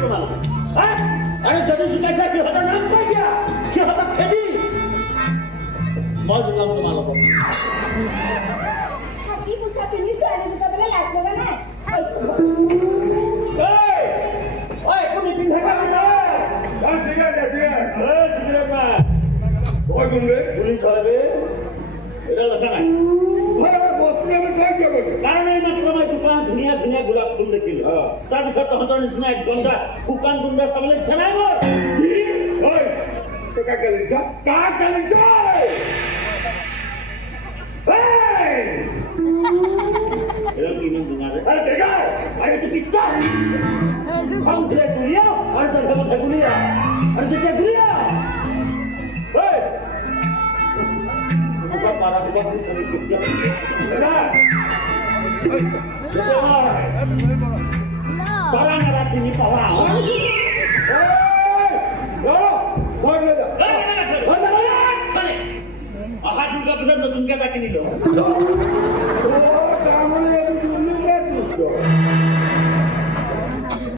तुम्हाला आणि जरी शिकायचा सिंहाचं नाम काय घ्या सिंहाचा खेडी मज नाव तुम्हाला बघ हाती पुसा तुम्ही स्वाली तुका मला लागलं का नाही ओय कोणी पिंधा का म्हणा सिगरेट ना ओय गुंडे पोलीस साहेब एरा लखा नाही कारण मात्र माहिती दुकान धुनिया धुनिया गुलाब फुल देखील তাৰপিছত তহঁতৰ নিচিনা এক গন্ধা শুকান গুণ্ডা চাবলৈ ইচ্ছা নাই মোৰ কিমান দুঙাৰে আৰে এইটো কৃষ্ণ খং উঠিলে গুলিয়াও আৰু জেগা কথা গুলিয়া আৰু যেতিয়া গুলিয়া para kita bisa hidup benar para narasi ini pala अहा तुमका पुढे नतून काय टाकी दिलं